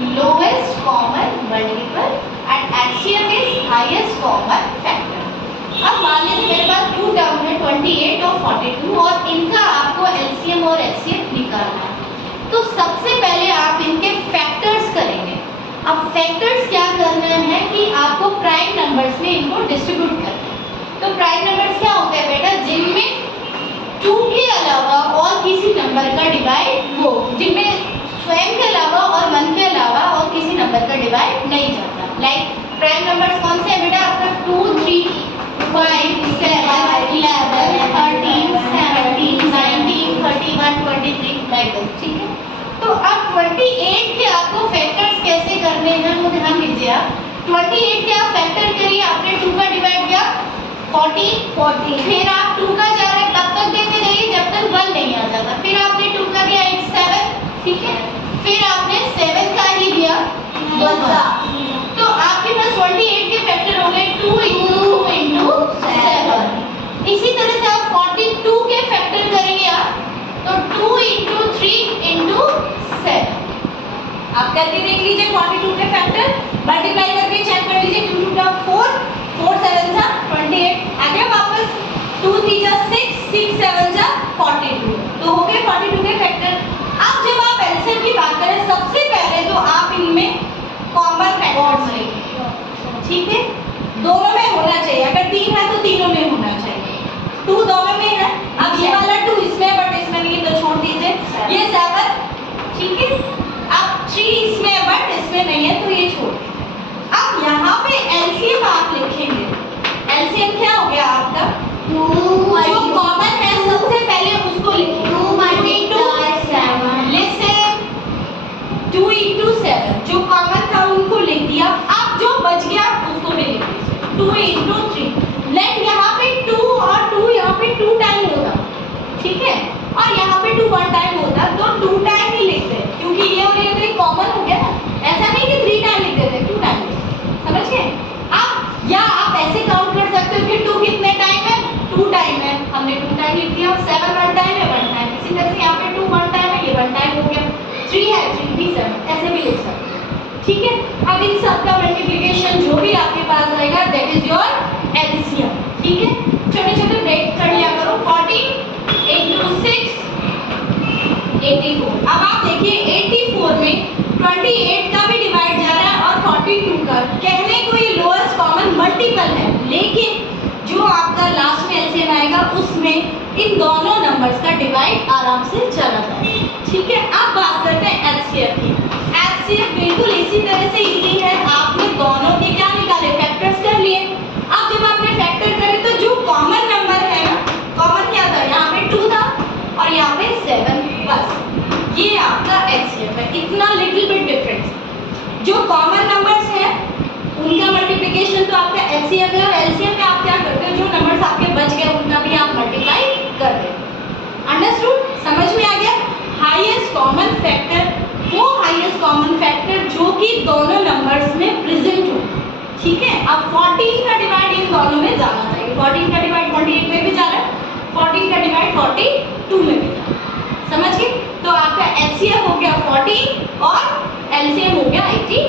lowest common multiple and HCF is highest common factor. अब मान लीजिए मेरे पास टू टर्म है 28 और 42 और इनका आपको LCM और HCF निकालना है। तो सबसे पहले आप इनके फैक्टर्स करेंगे। अब फैक्टर्स क्या करना है कि आपको प्राइम नंबर्स में इनको डिस्ट्रीब्यूट करना है। तो प्राइम नंबर्स क्या होते हैं बेटा, जिनमें 2 के अलावा और किसी नंबर का डिवाइड हो, जिनमें स्वयं के अलावा और 1 के अलावा और किसी नंबर का डिवाइड नहीं जाता। लाइक प्राइम नंबर्स कौन से हैं बेटा, आपका 2, 3, 5, 7, 11, 13, 17, 19, 31, 23 लाइक दिस। ठीक है, तो अब 28 के आपको फैक्टर्स कैसे करने हैं वो ध्यान दीजिए। आप 28 के आप फैक्टर करिए, आपने 2 का डिवाइड किया 40, फिर आप 2 का जा रहे तब तक देते जाइए जब तक 1 नहीं आ जाता, फिर आपने 2 का दिया 8, 7, ठीक है, फिर आपने 7 का ही दिया 1। तो आपके पास 28 के फैक्टर हो गए 2 into 7। इसी तरह से आप 42 के फैक्टर करेंगे आप, तो 2 into 3 into 7। आप करके देख लीजिए 42 के फैक्टर, मल्टीप्लाई करके चेक कर लीजिए 2 2 4, 4 7 जा 28, आ गया वापस 2 3 जा 6, 6 7 जा 42। तो हो गए 42 के फैक्टर। अब जब आप एलसीएम की बात करें, सबसे पहले तो आप इनमें कॉमन फैक्टर्स लेंगे, ठीक है, दोनों में होना चाहिए। अगर 3 है तो तीनों में होना चाहिए। 2 दोनों में है, अब ये वाला 2 इसमें बट इसमें नहीं तो छोड़ दीजिए, ये 7, ठीक है, अब 3 इसमें बट इसमें नहीं है तो ये छोड़ दीजिए। अब यहाँ पे एलसीएम आप लिखेंगे, एलसीएम क्या हो गया आपका, जो कॉमन है सबसे पहले उसको लिखिए 2 into 7, जो कॉमन था उनको लिख दिया। अब जो बच गया उसको भी लिख दीजिए 2 into 3। लेट यहाँ पे 2 और 2 यहाँ पे 2 टाइम होगा, ठीक है, और यहाँ पे 2 1 टाइम होता तो 2 टाइम ही लिखते, क्योंकि ये और ये तो एक कॉमन हो गया ना। ऐसा नहीं कि 3 टाइम लिख देते, 2 टाइम लिखते, समझ गए। अब या आप ऐसे काउंट कर सकते हो कि 2 कितने टाइम है, 2 टाइम है, हमने 2 टाइम लिख दिया। 7 1 टाइम है, 1 टाइम। इसी तरह से यहाँ पे 2 1 टाइम है, ये 1 टाइम हो गया। 3 है, 3 भी 7, ऐसे भी लिख सकते हैं, ठीक है। अब इन सब का मल्टीप्लिकेशन जो भी आपके पास आएगा दैट इज योर एलसीएम, ठीक है। छोटे छोटे ब्रेक कर लिया करो। 40 into 6 84। अब आप देखिए 84 में 28 का भी डिवाइड जा रहा है और 42 का। कहने को ये लोएस्ट कॉमन मल्टीपल है, लेकिन जो आपका लास्ट में एलसीएम आएगा उसमें इन दोनों नंबर्स का डिवाइड आराम से चला जाएगा, ठीक है। अब बात करते हैं एचसीएफ की। एचसीएफ बिल्कुल इसी तरह से इजी है। आपने दोनों के क्या निकाले, फैक्टर्स कर लिए। अब जब आपने फैक्टर करे तो जो कॉमन नंबर है ना, कॉमन क्या था, यहाँ पे 2 था और यहाँ पे 7, बस ये आपका एचसीएफ है। इतना लिटिल बिट डिफरेंस। जो कॉमन नंबर्स हैं उनका मल्टीप्लिकेशन तो आपका एचसीएफ है, और एलसीएम में आप क्या करते हो, जो नंबर्स आपके बच गए उनका भी आप मल्टीप्लाई कर रहे हो। अंडरस्टूड, समझ में आ गया। हाईएस्ट कॉमन फैक्टर, वो हाईएस्ट कॉमन फैक्टर जो कि दोनों नंबर्स में प्रेजेंट हो, ठीक है। अब 14 का डिवाइड इन दोनों में जाना चाहिए। 14 का डिवाइड 28 में भी जा रहा है, 14 का डिवाइड 42 में भी जा रहा है, समझ गए। तो आपका एचसीएफ हो गया 14 और एलसीएम हो गया 84।